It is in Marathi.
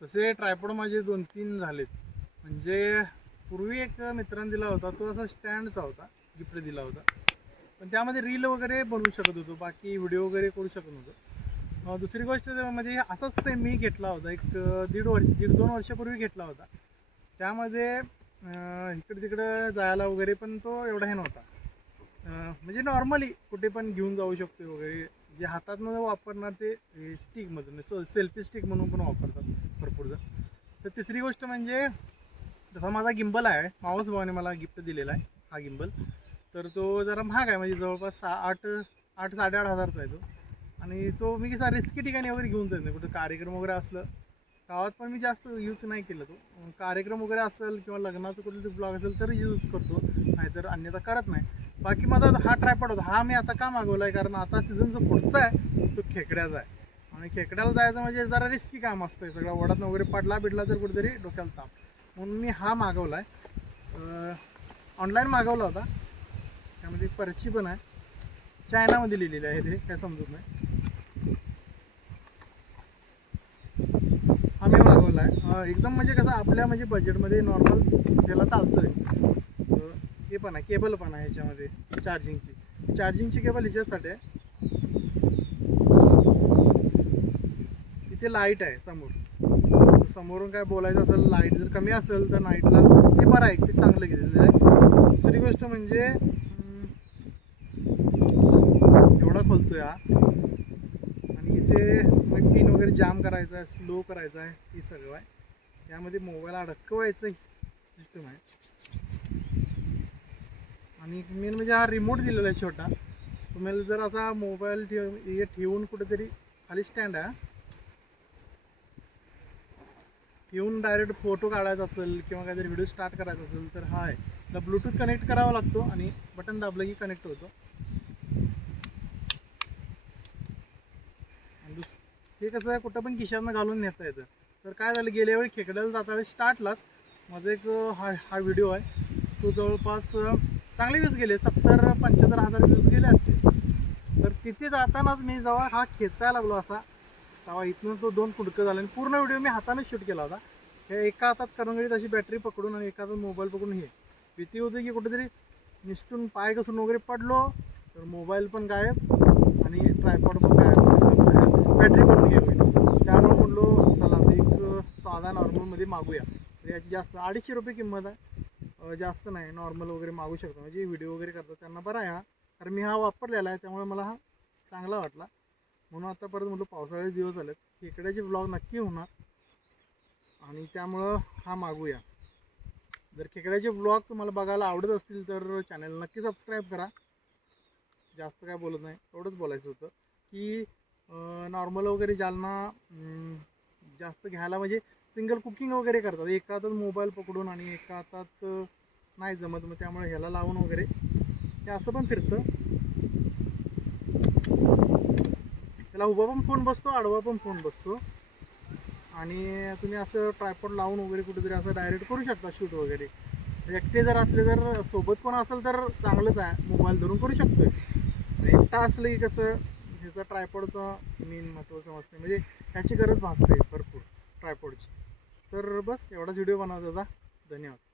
तसे ट्रायपॉड माझे दोन तीन झालेत. म्हणजे पूर्वी एक मित्रांनी दिला होता तो असा स्टँडचा होता गिफ्ट दिला होता. पण त्यामध्ये रील वगैरे बनवू शकत होतो बाकी व्हिडिओ वगैरे करू शकत नव्हतो. दुसरी गोष्ट म्हणजे असाच सेम मी घेतला होता एक दीड वर्ष दीड दोन वर्षापूर्वी घेतला होता. त्यामध्ये इकडे तिकडं जायला वगैरे पण तो एवढा हे नव्हता. म्हणजे नॉर्मली कुठे पण घेऊन जाऊ शकतो वगैरे. जे हातातनं वापरणार ते स्टिकमधून सेल्फी स्टिक म्हणून पण वापरतात भरपूर जण. तर तिसरी गोष्ट म्हणजे जसा माझा गिंबल आहे मावस भावाने मला गिफ्ट दिलेला आहे हा गिंबल तर तो जरा महाग आहे म्हणजे जवळपास सा आठ आठ साडेआठ हजारचा आहे तो. आणि तो मी कसा रिस्की ठिकाणी वगैरे घेऊन जात नाही कुठं कार्यक्रम वगैरे असलं. गावात पण मी जास्त यूज नाही केलं तो. कार्यक्रम वगैरे असेल किंवा लग्नाचं कुठलं ब्लॉग असेल तर यूज करतो. नाहीतर अन्यथा करत नाही. बाकी माझा हा ट्रायपॉड होता. हा मी आता का मागवला आहे कारण आता सीझन जो पुढचा आहे तो खेकड्याचा आहे. आणि खेकड्याला जायचं म्हणजे जरा रिस्की काम असतं सगळं वडात वगैरे पडला बिडला तर कुठेतरी डोक्याला ताप. म्हणून मी हा मागवला आहे ऑनलाईन मागवला होता. त्यामध्ये पर्ची पण आहे. चायनामध्ये लिहिलेली आहे ते काय समजत नाही. हा मी मागवला आहे एकदम म्हणजे कसं आपल्या म्हणजे बजेटमध्ये नॉर्मल त्याला चालतं आहे पण आहे केबल पण आहे याच्यामध्ये चार्जिंगची चार्जिंगची केबल ह्याच्यासाठी आहे. इथे लाइट आहे समोर. समोरून काय बोलायचं असेल लाइट जर कमी असेल तर नाईटला ते बरं आहे ते चांगलं केलेलं आहे. दुसरी गोष्ट म्हणजे एवढा खोलतोय हा. आणि इथे पिन वगैरे जाम करायचा आहे स्लो करायचा आहे हे सगळं आहे. यामध्ये मोबाईल अडकवायचं सिस्टम आहे. आणि मेन म्हणजे हा रिमोट दिलेला आहे छोटा. तुम्हाला जर असा मोबाईल ठेव हे ठेवून कुठेतरी खाली स्टँड आहे. ठेवून डायरेक्ट फोटो काढायचा असेल किंवा काहीतरी व्हिडिओ स्टार्ट करायचा असेल तर हा आहे. ब्लूटूथ कनेक्ट करावा लागतो आणि बटन दाबलं की कनेक्ट होतो. आणि हे कसं आहे कुठं पण खिशातनं घालून नेता येतं. तर काय झालं गेल्या वेळी खेकड्याला जाता वेळेस स्टार्टलाच माझा एक हा हा व्हिडिओ आहे. तो जवळपास चांगले व्यूज गेले. सत्तर पंच्याहत्तर हजार व्यूज गेले असतील तर तिथे जातानाच मी जेव्हा हा खेचायला लागलो असा तेव्हा इथून तो दोन कुडकं झालं आणि पूर्ण व्हिडिओ मी हाताने शूट केला होता. हे एका हातात करंगळीत अशी बॅटरी पकडून आणि एका हातात मोबाईल पकडून हे. भीती होती की कुठेतरी निसटून पाय घसरून वगैरे पडलो तर मोबाईल पण गायब आणि ट्रायपॉड पण गायब. बॅटरी पण गेली त्यामुळे म्हणलो चला एक साधा नॉर्मलमध्ये मागूया. तर याची जास्त अडीचशे रुपये किंमत आहे. जास्त नाही नॉर्मल वगैरे मागू शकतो. म्हणजे व्हिडिओ वगैरे करतात. त्यांना बरा आहे हा. कारण मी हा वापरलेला आहे त्यामुळे मला हा चांगला वाटला. म्हणून आता परत म्हटलं पावसाळ्याचे दिवस आलेत. खेकड्याचे ब्लॉग नक्की होणार. आणि त्यामुळं हा मागूया. जर खेकड्याचे ब्लॉग तुम्हाला बघायला आवडत असतील तर चॅनल नक्की सबस्क्राईब करा. जास्त काय बोलत नाही एवढंच बोलायचं होतं की नॉर्मल वगैरे ज्यांना जास्त घ्यायला म्हणजे सिंगल कुकिंग वगैरे करतात. एका हातात मोबाईल पकडून आणि एका हातात नाही जमत. मग त्यामुळे ह्याला लावून वगैरे. हे असं पण फिरतं. त्याला उभा पण फोन बसतो आडवा पण फोन बसतो. आणि तुम्ही असं ट्रायपॉड लावून वगैरे कुठेतरी असं डायरेक्ट करू शकता शूट वगैरे. एकटे जर असले तर सोबत कोण असेल तर चांगलंच आहे. मोबाईल धरून करू शकतोय. एकटा असलं की कसं ह्याचा ट्रायपॉडचं मेन महत्त्वाचं असते म्हणजे ह्याची गरज भासते बस एवढाच व्हिडिओ बनवत होता. धन्यवाद.